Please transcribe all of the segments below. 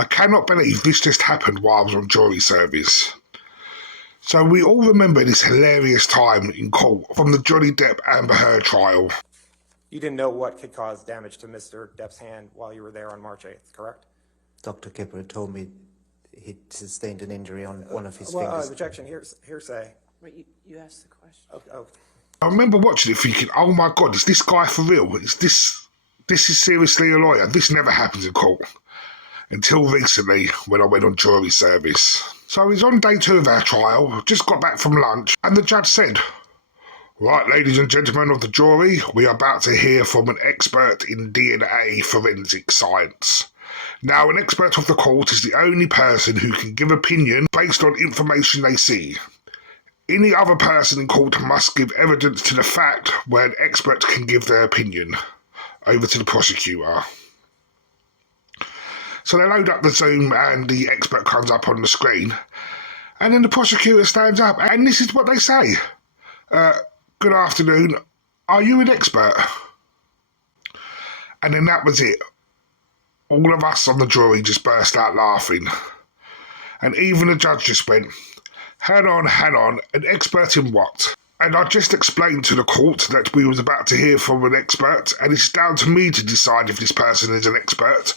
I cannot believe this just happened while I was on jury service. So we all remember this hilarious time in court from the Johnny Depp Amber Heard trial. You didn't know what could cause damage to Mr. Depp's hand while you were there on March 8th, correct? Dr. Kipper told me he'd sustained an injury on one of his fingers. Objection, hearsay. Wait, you asked the question. Okay. I remember watching it thinking, oh my God, is this guy for real? This is seriously a lawyer. This never happens in court. Until recently, when I went on jury service. So it's on day 2 of our trial, just got back from lunch, and the judge said, right, ladies and gentlemen of the jury, we are about to hear from an expert in DNA forensic science. Now, an expert of the court is the only person who can give opinion based on information they see. Any other person in court must give evidence to the fact where an expert can give their opinion. Over to the prosecutor. So they load up the Zoom and the expert comes up on the screen. And then the prosecutor stands up and this is what they say. Good afternoon, are you an expert? And then that was it. All of us on the jury just burst out laughing. And even the judge just went, hang on, an expert in what? And I just explained to the court that we was about to hear from an expert, and it's down to me to decide if this person is an expert,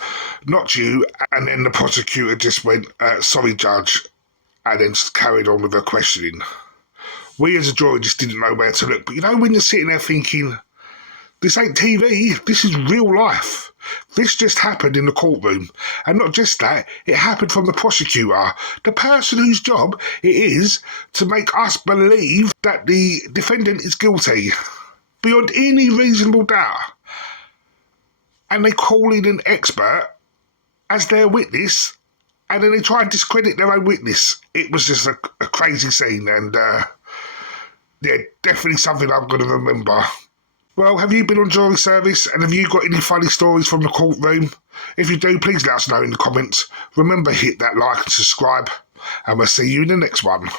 not you. And then the prosecutor just went, sorry, judge, and then just carried on with her questioning. We as a jury just didn't know where to look. But you know when you're sitting there thinking, this ain't TV, this is real life. This just happened in the courtroom. And not just that, it happened from the prosecutor, the person whose job it is to make us believe that the defendant is guilty, beyond any reasonable doubt. And they call in an expert as their witness, and then they try and discredit their own witness. It was just a crazy scene, and yeah, definitely something I'm going to remember. Well, have you been on jury service and have you got any funny stories from the courtroom? If you do, please let us know in the comments. Remember, hit that like and subscribe, and we'll see you in the next one.